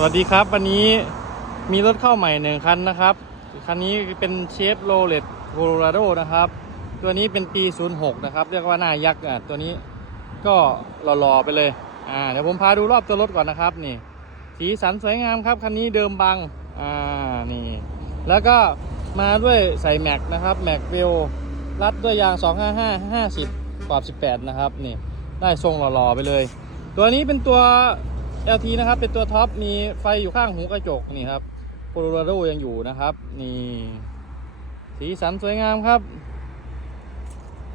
สวัสดีครับ วันนี้มีรถเข้าใหม่หนึ่งคันนะครับ คันนี้เป็นเชฟโรเลตโคโลราโดนะครับ ตัวนี้เป็นปี 06 นะครับ เรียกว่าหน้ายักษ์อะตัวนี้ก็หล่อๆไปเลยอ่าเดี๋ยวผมพาดูรอบตัวรถก่อนนะครับนี่ สีสันสวยงามครับ คันนี้เดิมบางอ่านี่ แล้วก็มาด้วยใส่แม็กนะครับแม็กเวลรัดด้วยยาง 255 50กว่า18 นะครับนี่ได้ทรงหล่อๆไปเลย ตัวนี้เป็นตัว LT นะครับ เป็นตัวท็อป มีไฟอยู่ข้างหูกระจกนี่ครับโคโลราโดยังอยู่นะครับ นี่ สีสันสวยงามครับ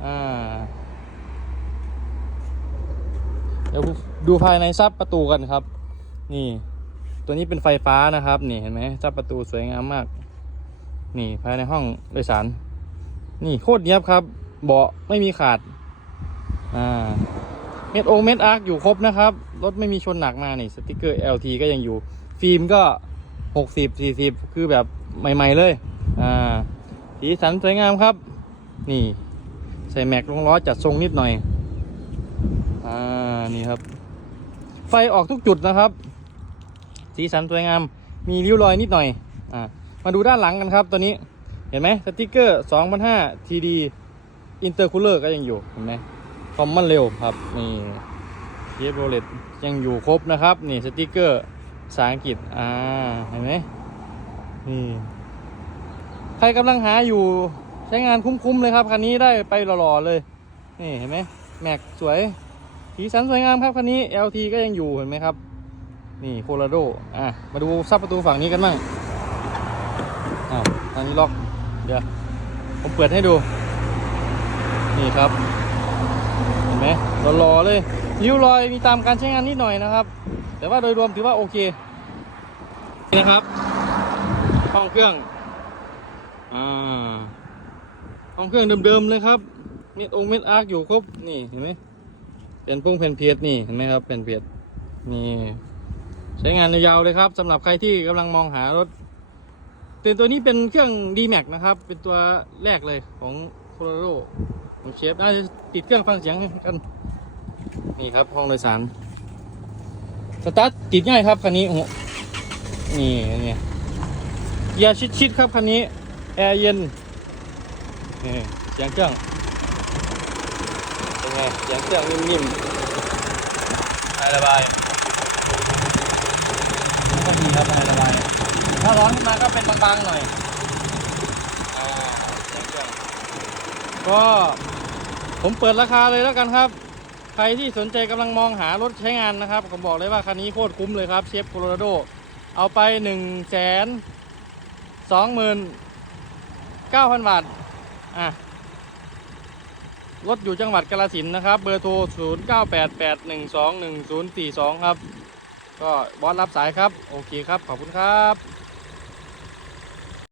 อ่า เดี๋ยวดูภายในซับประตูกันครับ นี่ ตัวนี้เป็นไฟฟ้านะครับ นี่เห็นไหมซับประตูสวยงามมาก นี่ภายในห้องโดยสาร นี่โคตรเนียบครับ เบาะไม่มีขาด อ่า เม็ดโอเม็ดอาร์คอยู่ครบนะครับ รถไม่มีชนหนักมานี่สติกเกอร์ LT ก็ยังอยู่ ฟิล์มก็ 60 40 คือแบบใหม่ ๆ เลย อ่า สีสันสวยงามครับ นี่ ใส่แม็กลงล้อจัดทรงนิดหน่อย อ่า นี่ครับ ไฟออกทุกจุดนะครับ สีสันสวยงาม มีริ้วรอยนิดหน่อย อ่า มาดูด้านหลังกันครับตัวนี้ เห็นไหมสติกเกอร์2005 TD Intercooler ก็ยังอยู่ เห็นไหม คอมมันเร็วครับ นี่เชฟโรเลตยังอยู่ครบนะครับ นี่สติกเกอร์ภาษาอังกฤษ อ่า เห็นไหมนี่ใครกำลังหาอยู่ใช้งานคุ้มๆเลยครับคันนี้ได้ไปหล่อๆเลย นี่เห็นไหมแม็กสวยสีสันสวยงามครับคันนี้ LT ก็ยังอยู่เห็นไหมครับ นี่โคโลราโดอะมาดูซับประตูฝั่งนี้กันบ้างอ้าวอันนี้ล็อกเดี๋ยวผมเปิดให้ดู นี่ครับ เห็นไหมรอๆเลยริ้วรอยมีตามการใช้งานนิดหน่อยนะครับ แต่ว่าโดยรวมถือว่าโอเคนี่นะครับห้องเครื่องอ่าห้องเครื่องเดิมๆเลยครับเม็ดองเม็ดอาร์คอยู่ครบนี่เห็นไหมเป็นพุ่งเพนเพียนี่เห็นไหมครับเป็นเพียนี่ใช้งานยาวๆเลยครับสำหรับใครที่กำลังมองหารถแต่ตัวนี้เป็นเครื่อง D-Max นะครับ เป็นตัวแรกเลยของโคโรโ o ผมเชฟได้ติดเครื่องฟังเสียงกันนี่ครับห้องโดยสารสตาร์ทติดง่ายครับคันนี้โอ้โหนี่นี่เกียร์ชิดๆครับคันนี้แอร์เย็นนี่เสียงเครื่องเป็นไงเสียงเครื่องนิ่มๆสบายระบายก็ดีครับสบายระบายถ้าร้อนขึ้นมาก็เป็นบางๆหน่อยอ่าเสียงเครื่องก็ ผมเปิดราคาเลยแล้วกันครับ ใครที่สนใจกำลังมองหารถใช้งานนะครับ ผมบอกเลยว่าคันนี้โคตรคุ้มเลยครับเชฟโคโลราโด เอาไป1นึ่งแสนสองหมื่นเก้าพันบาท อะ รถอยู่จังหวัดกาฬสินนะครับ เบอร์โทร 0 9 8 8 1 2 1 0 4 2 ครับ ก็บอสรับสายครับ โอเคครับ ขอบคุณครับ